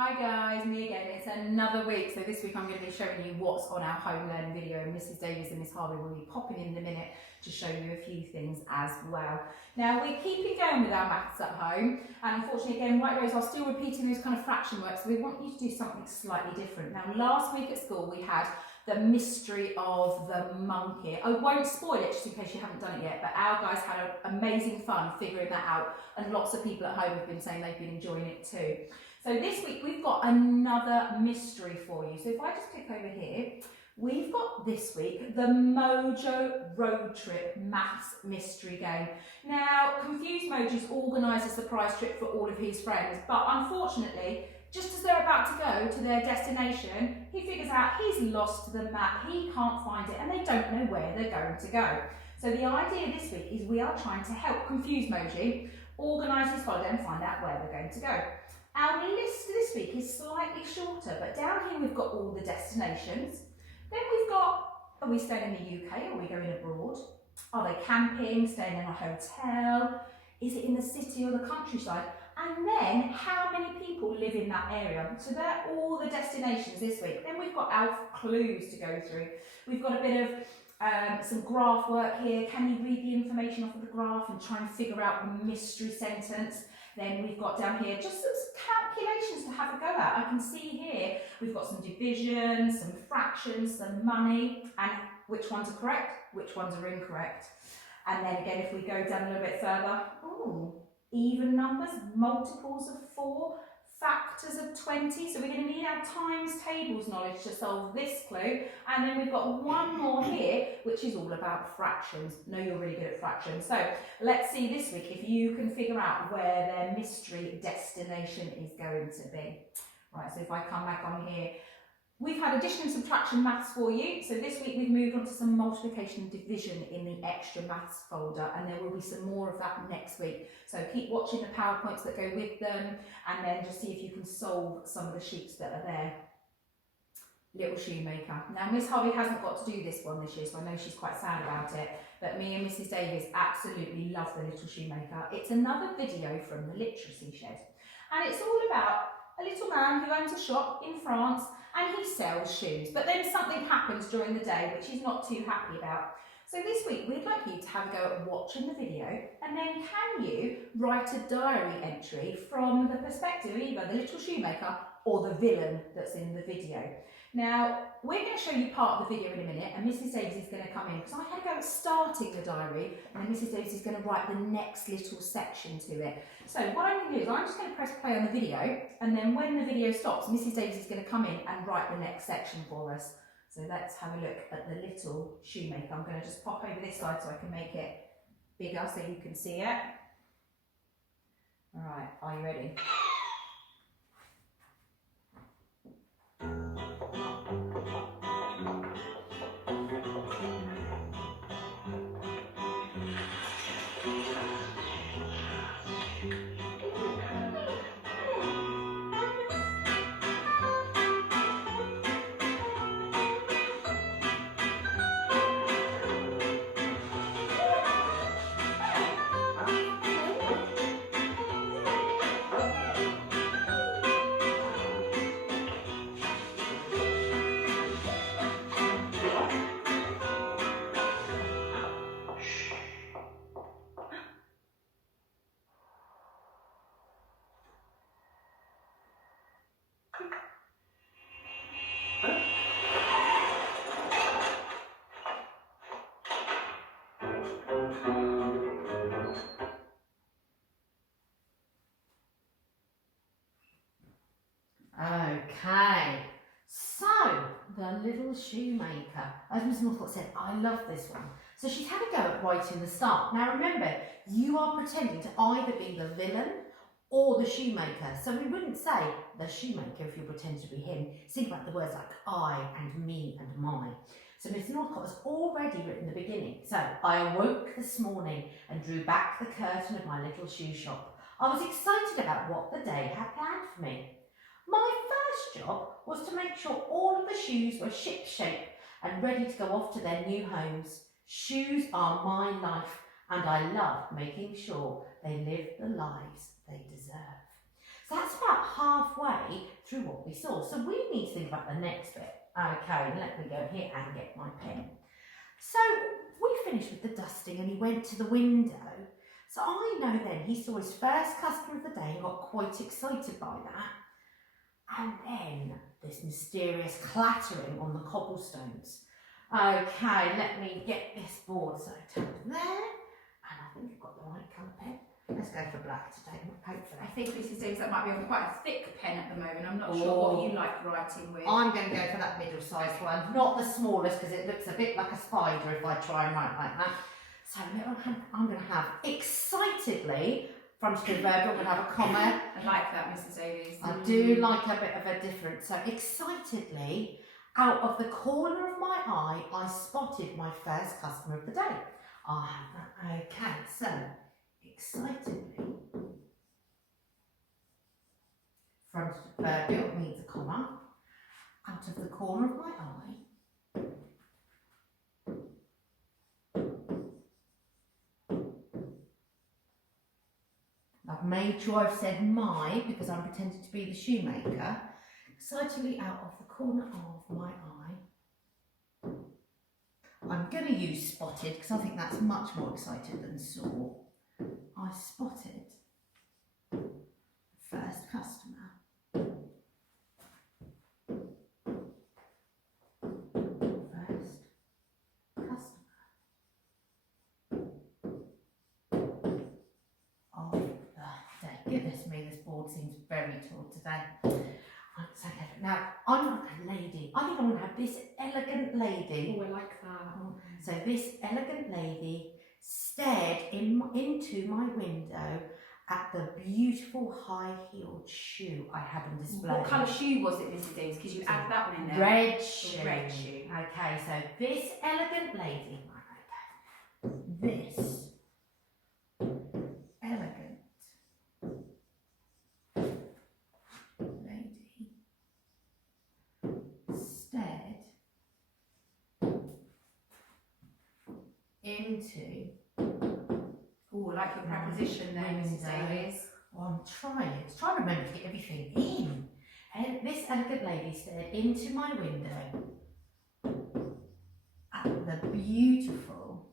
Hi guys, me again. It's another week. So this week I'm going to be showing you what's on our home learning video, and Mrs Davies and Miss Harvey will be popping in a minute to show you a few things as well. Now we're keeping going with our maths at home, and unfortunately again White Rose are still repeating those kind of fraction work, so we want you to do something slightly different. Now last week at school we had the mystery of the monkey. I won't spoil it just in case you haven't done it yet, but our guys had amazing fun figuring that out, and lots of people at home have been saying they've been enjoying it too. So this week we've got another mystery for you. So if I just click over here, we've got this week the Mojo Road Trip Maths Mystery Game. Now, Confused Mojo's organised a surprise trip for all of his friends, but unfortunately, just as they're about to go to their destination, he figures out he's lost the map, he can't find it, and they don't know where they're going to go. So the idea this week is we are trying to help Confused Mojo organise his holiday and find out where they're going to go. Our list this week is slightly shorter, but down here we've got all the destinations. Then we've got, are we staying in the UK or are we going abroad? Are they camping, staying in a hotel? Is it in the city or the countryside? And then how many people live in that area? So they're all the destinations this week. Then we've got our clues to go through. We've got a bit of some graph work here. Can you read the information off of the graph and try and figure out the mystery sentence? Then we've got down here just some calculations to have a go at. I can see here we've got some division, some fractions, some money, and which ones are correct, which ones are incorrect. And then again, if we go down a little bit further, even numbers, multiples of 4, factors of 20. So we're going to need our times tables knowledge to solve this clue. And then we've got one more here, which is all about fractions. Know you're really good at fractions. So let's see this week if you can figure out where their mystery destination is going to be. Right, so if I come back on here, we've had addition and subtraction maths for you. So this week we've moved on to some multiplication and division in the extra maths folder, and there will be some more of that next week. So keep watching the PowerPoints that go with them, and then just see if you can solve some of the sheets that are there. Little Shoemaker. Now Miss Harvey hasn't got to do this one this year, so I know she's quite sad about it, but me and Mrs Davies absolutely love the Little Shoemaker. It's another video from the Literacy Shed, and it's all about a little man who owns a shop in France and he sells shoes, but then something happens during the day which he's not too happy about. So this week we'd like you to have a go at watching the video, and then can you write a diary entry from the perspective of either the Little Shoemaker or the villain that's in the video. Now we're going to show you part of the video in a minute, and Mrs Davies is going to come in because I had a go at starting the diary, and then Mrs Davies is going to write the next little section to it. So what I'm going to do is I'm just going to press play on the video, and then when the video stops, Mrs Davies is going to come in and write the next section for us. So let's have a look at the Little Shoemaker. I'm going to just pop over this side so I can make it bigger so you can see it. All right, are you ready? Okay, so the Little Shoemaker, as Miss Northcote said, I love this one. So she's had a go at writing the start. Now remember, you are pretending to either be the villain or the shoemaker. So we wouldn't say the shoemaker if you pretend to be him. Think about the words like I and me and my. So Miss Northcote has already written the beginning. So I awoke this morning and drew back the curtain of my little shoe shop. I was excited about what the day had planned for me. My first job was to make sure all of the shoes were ship-shape and ready to go off to their new homes. Shoes are my life, and I love making sure they live the lives they deserve. So that's about halfway through what we saw. So we need to think about the next bit. Okay, let me go here and get my pen. So we finished with the dusting and he went to the window. So I know then he saw his first customer of the day and got quite excited by that. And then this mysterious clattering on the cobblestones. Okay, let me get this board. So tap there. And I think I've got the right colour pen. Let's go for black today, hopefully. I think Mrs. Davis, that might be on quite a thick pen at the moment. I'm not sure what you like writing with. I'm going to go for that middle-sized one, not the smallest because it looks a bit like a spider if I try and write like that. So I'm going to have excitedly, front of the verb, I'm going to have a comma. I like that, Mrs. Davies. I do like a bit of a difference. So excitedly, out of the corner of my eye, I spotted my first customer of the day. I'll have that. Okay, so excitedly, front of the verb needs a comma, out of the corner of my eye. I've made sure I've said my because I'm pretending to be the shoemaker. Excitedly out of the corner of my eye. I'm going to use spotted because I think that's much more excited than saw. I spotted the first customer. First customer of the day. Goodness me, this board seems very tall today. Now, I'm not a lady. I think I'm going to have this elegant lady. Oh, I like that. So this elegant lady stared into my window at the beautiful high-heeled shoe I had on display. What colour shoe was it, Mrs. Davis? Because you add that one in there. Red shoe. Red shoe. Okay, so this elegant lady, this elegant lady stared into. Oh, I like your preposition there, Mrs. Davies. Well, I'm trying to remember to get everything in. And this elegant lady stared into my window at the beautiful,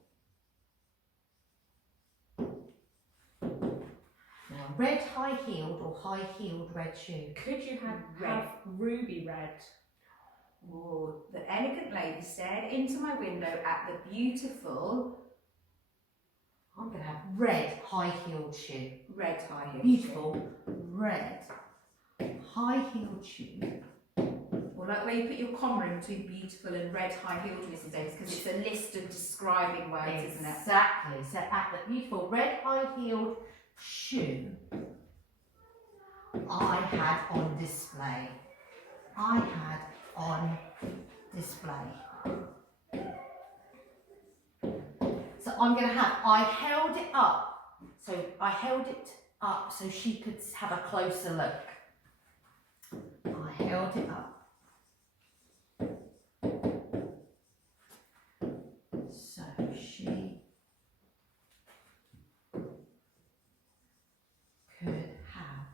now red high-heeled or high-heeled red shoe. Could you have ruby red? Oh, the elegant lady stared into my window at the beautiful I'm going to have red high-heeled shoe. red high heel. Beautiful red high-heeled shoe. Well, like where you put your comma in between beautiful and red high heeled, Mrs. Davis, because it's a list of describing words, isn't it? Exactly. So at the beautiful red high-heeled shoe I had on display. I had on display. So I'm going to have, I held it up. So I held it up so she could have a closer look. I held it up. So she could have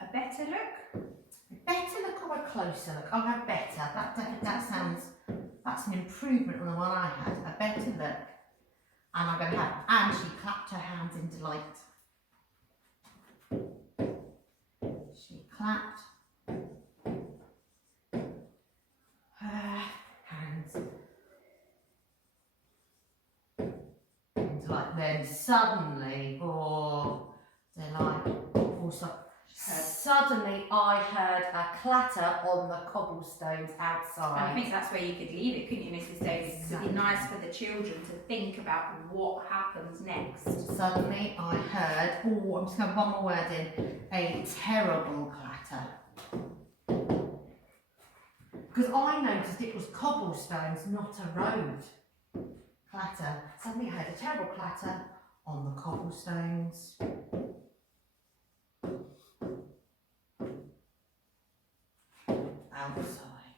A better look? a better look or a closer look. I'll have better. That sounds, that's an improvement on the one I had. A better look. And I'm going to have, and she clapped her hands in delight. She clapped her hands in delight. Then suddenly, oh, delight, also, suddenly I heard a clatter on the cobblestones outside. And I think that's where you could leave it, couldn't you, Mrs. Davis? It would be nice for the children to think about what happens next. Suddenly I heard, oh, I'm just going to have one more word in, a terrible clatter. Because I noticed it was cobblestones, not a road. Clatter. Suddenly I heard a terrible clatter on the cobblestones. Outside.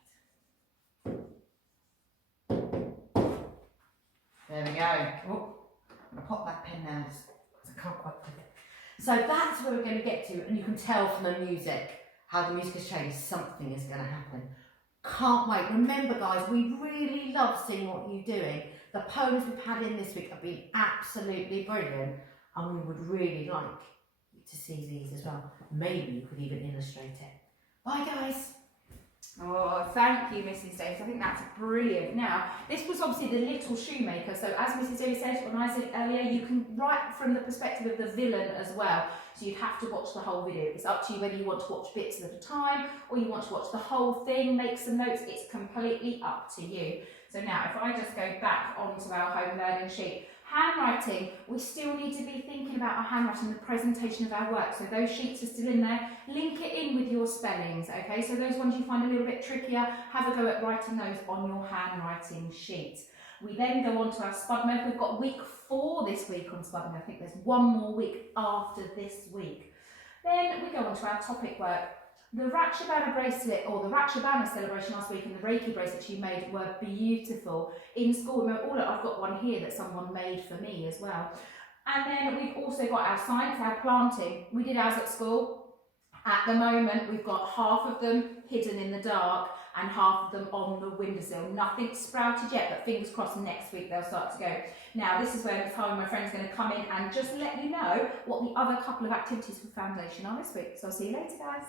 There we go. Oh, I'm going to pop that pen down because I can't quite put it. So that's where we're going to get to, and you can tell from the music how the music has changed. Something is going to happen. Can't wait. Remember, guys, we really love seeing what you're doing. The poems we've had in this week have been absolutely brilliant, and we would really like you to see these as well. Maybe you could even illustrate it. Bye, guys. Oh, thank you, Mrs. Davis. I think that's brilliant. Now, this was obviously the Little Shoemaker. So as Mrs. Davis said, when I said earlier, you can write from the perspective of the villain as well. So you'd have to watch the whole video. It's up to you whether you want to watch bits at a time or you want to watch the whole thing, make some notes. It's completely up to you. So now, if I just go back onto our home learning sheet, handwriting, we still need to be thinking about our handwriting, the presentation of our work. So those sheets are still in there. Link it in with your spellings, okay? So those ones you find a little bit trickier, have a go at writing those on your handwriting sheet. We then go on to our SPUDMO. We've got week 4 this week on SPUDMO. I think there's one more week after this week. Then we go on to our topic work. The Rakshabana bracelet, or the Rakshabana celebration last week, and the Reiki bracelets you made were beautiful. In school, I've got one here that someone made for me as well. And then we've also got our science, our planting. We did ours at school. At the moment, we've got half of them hidden in the dark and half of them on the windowsill. Nothing sprouted yet, but fingers crossed next week they'll start to go. Now, this is where Miss Harvey, my friend, is going to come in and just let you know what the other couple of activities for Foundation are this week. So I'll see you later, guys.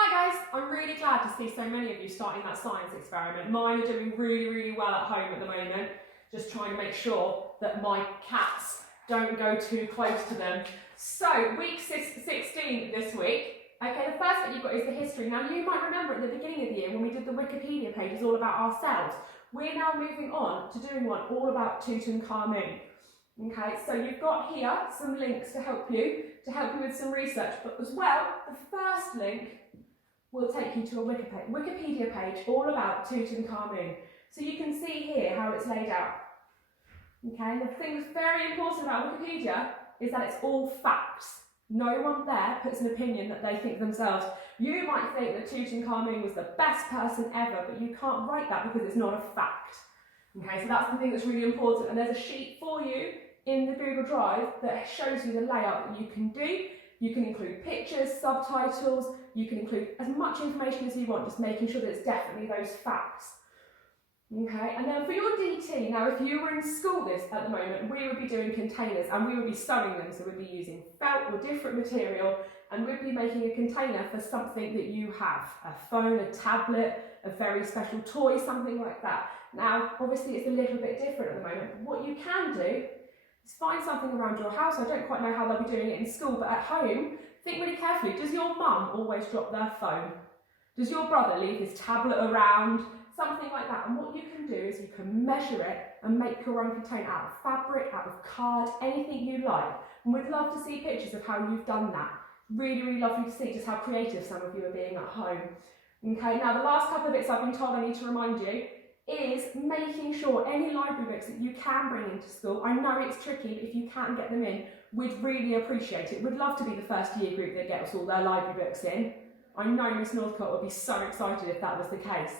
Hi guys, I'm really glad to see so many of you starting that science experiment. Mine are doing really well at home at the moment, just trying to make sure that my cats don't go too close to them. So, week 16 this week. Okay, the first bit you've got is the history. Now, you might remember at the beginning of the year when we did the Wikipedia pages all about ourselves. We're now moving on to doing one all about Tutankhamun. Okay, so you've got here some links to help you with some research, but as well, the first link will take you to a Wikipedia page all about Tutankhamun. So you can see here how it's laid out. Okay, and the thing that's very important about Wikipedia is that it's all facts. No one there puts an opinion that they think themselves. You might think that Tutankhamun was the best person ever, but you can't write that because it's not a fact. Okay, so that's the thing that's really important, and there's a sheet for you in the Google Drive that shows you the layout that you can do. You can include pictures, subtitles, you can include as much information as you want, just making sure that it's definitely those facts. Okay, and then for your DT, now if you were in school this at the moment, we would be doing containers and we would be sewing them, so we'd be using felt or different material, and we'd be making a container for something that you have, a phone, a tablet, a very special toy, something like that. Now, obviously it's a little bit different at the moment, but what you can do is find something around your house. I don't quite know how they'll be doing it in school, but at home, think really carefully. Does your mum always drop their phone? Does your brother leave his tablet around? Something like that. And what you can do is you can measure it and make your own container out of fabric, out of card, anything you like. And we'd love to see pictures of how you've done that. Really lovely to see just how creative some of you are being at home. Okay, now the last couple of bits I've been told I need to remind you is making sure any library books that you can bring into school, I know it's tricky, but if you can get them in, we'd really appreciate it. We'd love to be the first year group that gets all their library books in. I know Miss Northcott would be so excited if that was the case.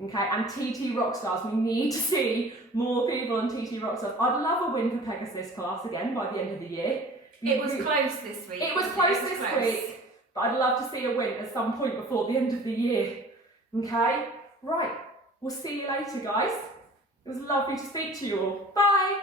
Okay, and TT Rockstars, we need to see more people on TT Rockstars. I'd love a win for Pegasus class again by the end of the year. It was close this week. It was close this week, but I'd love to see a win at some point before the end of the year. Okay, right. We'll see you later, guys. It was lovely to speak to you all. Bye!